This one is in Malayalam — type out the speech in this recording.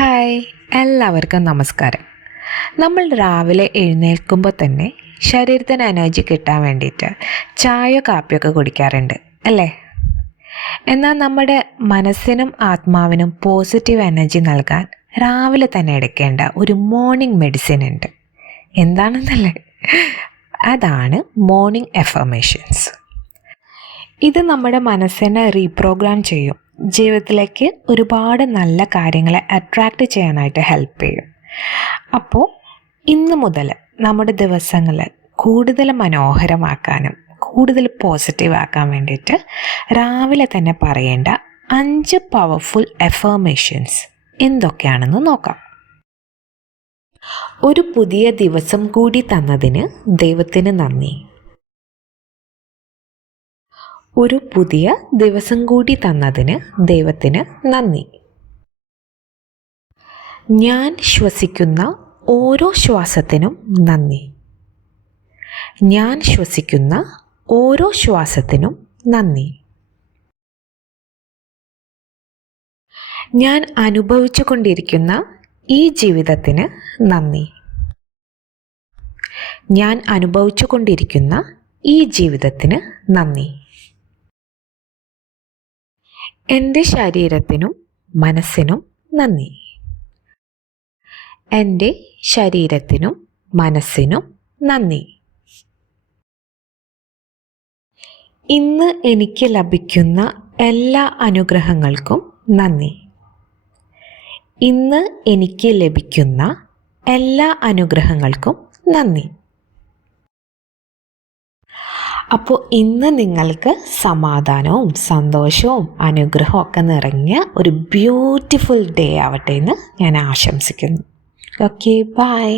ഹായ്, എല്ലാവർക്കും നമസ്കാരം. നമ്മൾ രാവിലെ എഴുന്നേൽക്കുമ്പോൾ തന്നെ ശരീരത്തിന് എനർജി കിട്ടാൻ വേണ്ടിയിട്ട് ചായയോ കാപ്പിയൊക്കെ കുടിക്കാറുണ്ട് അല്ലേ? എന്നാൽ നമ്മുടെ മനസ്സിനും ആത്മാവിനും പോസിറ്റീവ് എനർജി നൽകാൻ രാവിലെ തന്നെ എടുക്കേണ്ട ഒരു മോർണിംഗ് മെഡിസിൻ ഉണ്ട്. എന്താണെന്നല്ലേ? അതാണ് മോർണിംഗ് എഫർമേഷൻസ്. ഇത് നമ്മുടെ മനസ്സിനെ റീപ്രോഗ്രാം ചെയ്യും. ജീവിതത്തിലേക്ക് ഒരുപാട് നല്ല കാര്യങ്ങളെ അട്രാക്റ്റ് ചെയ്യാനായിട്ട് ഹെൽപ്പ് ചെയ്യും. അപ്പോൾ ഇന്ന് മുതൽ നമ്മുടെ ദിവസങ്ങൾ കൂടുതൽ മനോഹരമാക്കാനും കൂടുതൽ പോസിറ്റീവ് ആക്കാൻ വേണ്ടിയിട്ട് രാവിലെ തന്നെ പറയേണ്ട 5 പവർഫുൾ എഫർമേഷൻസ് എന്തൊക്കെയാണെന്ന് നോക്കാം. ഒരു പുതിയ ദിവസം കൂടി തന്നതിന് ദൈവത്തിന് നന്ദി. ഒരു പുതിയ ദിവസം കൂടി തന്നതിന് ദൈവത്തിന് നന്ദി. ഞാൻ ശ്വസിക്കുന്ന ഓരോ ശ്വാസത്തിനും നന്ദി. ഞാൻ ശ്വസിക്കുന്ന ഓരോ ശ്വാസത്തിനും നന്ദി. ഞാൻ അനുഭവിച്ചു കൊണ്ടിരിക്കുന്ന ഈ ജീവിതത്തിന് നന്ദി. ഞാൻ അനുഭവിച്ചു കൊണ്ടിരിക്കുന്ന ഈ ജീവിതത്തിന് നന്ദി. എൻ്റെ ശരീരത്തിനും മനസ്സിനും നന്ദി. എൻ്റെ ശരീരത്തിനും മനസ്സിനും നന്ദി. ഇന്ന് എനിക്ക് ലഭിക്കുന്ന എല്ലാ അനുഗ്രഹങ്ങൾക്കും നന്ദി. ഇന്ന് എനിക്ക് ലഭിക്കുന്ന എല്ലാ അനുഗ്രഹങ്ങൾക്കും നന്ദി. അപ്പോൾ ഇന്ന് നിങ്ങൾക്ക് സമാധാനവും സന്തോഷവും അനുഗ്രഹവും ഒക്കെ നിറഞ്ഞ ഒരു ബ്യൂട്ടിഫുൾ ഡേ ആവട്ടെ എന്ന് ഞാൻ ആശംസിക്കുന്നു. Okay, by.